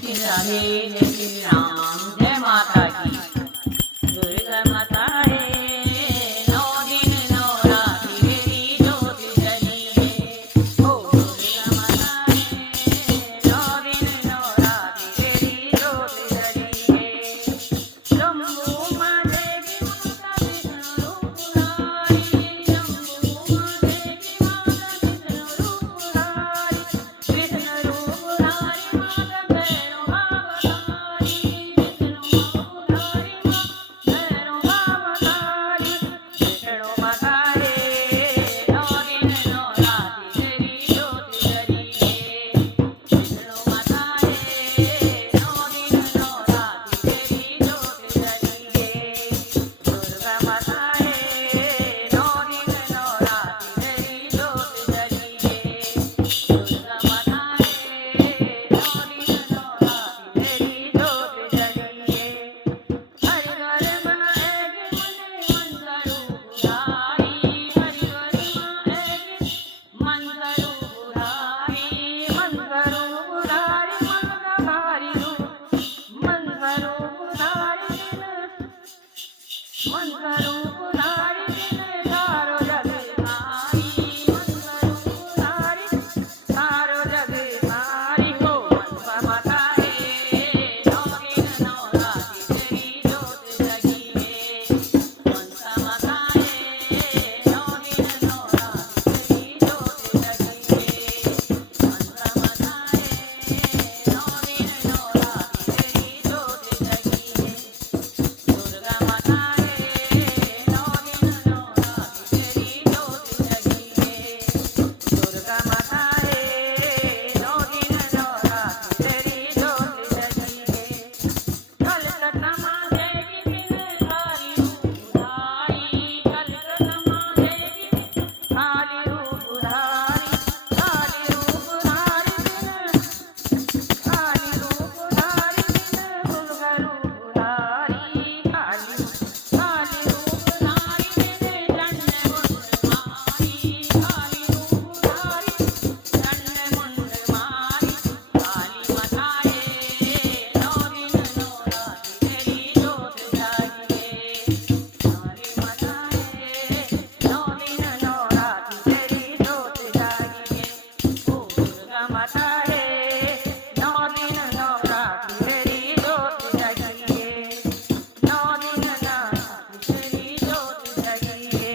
श्री राधे जय श्री राम जय माता की दुर्गा माता है नौ दिन नौ रात तेरी ज्योत जली है ओ दुर्गा माता है नौ दिन नौ रात तेरी ज्योत जली है शंभू माँ देवी माता विष्णु रूप धारी शंभू माँ देवी माता विष्णु रूप धारी विष्णु रूप धारी माता भैरव अवतारी विष्णु रूप धारी माँ भैरव अवतारी विष्णु माता रे नौ दिन नौ रात तेरी ज्योत जली है विष्णु माता रे नौ दिन नौ रात तेरी ज्योत जली है दुर्गा माता रे नौ दिन नौ रात तेरी ज्योत जली है दुर्गा माता रे नौ दिन नौ रात तेरी ज्योत जली है हरि घर बनाएगी मने मन करू बुराई हरि घर बनाएगी मन करू बुराई मन करू बुराई मन का भारी रूप मन करू बुराई मन करू बुराई दिन सारो जग मारी मन करू बुराई सारो जग मारी हो मनसा माता रे नौ दिन नौ रात तेरी ज्योत जगी है मनसा माता रे नौ दिन नौ रात तेरी ज्योत जगी है मनसा माता रे नौ दिन नौ रात तेरी ज्योत जगी है दुर्गा माता रे नौ दिन नौ रात तेरी ज्योत जगी है दुर्गा माता रे नौ दिन नौ रात तेरी ज्योत जगी है कलकत्ता माँ देवी बिन थारी रूप धारी कलकत्ता माँ देवी थारी रूप धारी थारी रूप धारी बिन थारी रूप धारी बिन दुर्गा रूप धारी काली काली रूप धारी बिन दंड मुंड मारी काली रूप धारी दंड मुंड मारी काली माता रे नौ दिन नौ रात तेरी ज्योत जागी है काली माता रे नौ दिन नौ रात तेरी ज्योत जागी है ओ दुर्गा माता रे नौ दिन नौ रात तेरी ज्योत जगी है नौ दिन नौ रात तेरी ज्योत जगी है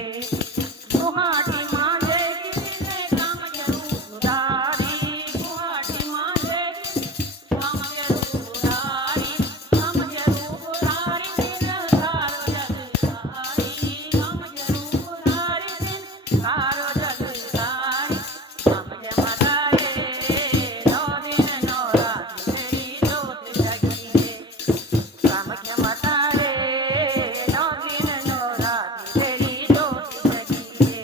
गुहाटी माँ देवी बिन कामय रूप धारी गुहाटी माँ देवी कामय रूप धारी कामय रूप धारी बिन सारो जग धारी कामय रूप धारी बिन सारो जग धारी कामय माता रे नौ दिन नौ रात तेरी ज्योत जगी है कामय माता रे नौ दिन नौ रात तेरी ज्योत जगी है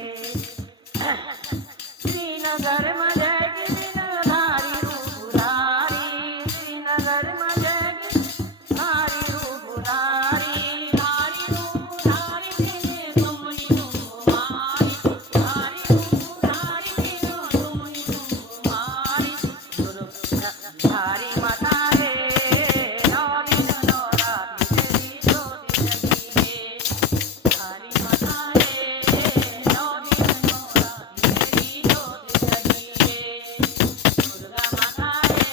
श्रीनगर में जगी बिन धारी रूप धारी श्रीनगर में जगी धारी रूप धारी बिन तुमनी तुम मारी धारी रूप धारी बिन तुमनी तुम मारी दुर्गा धारी माता रे नौ दिन नौ रात तेरी ज्योत जगी है धारी माता रे नौ दिन नौ रात तेरी ज्योत जगी है दुर्गा माता रे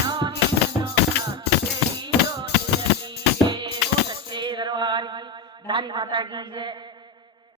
नौ दिन नौ रात तेरी ज्योत जगी है वो सच्चे दरबार की धारी माता की जय।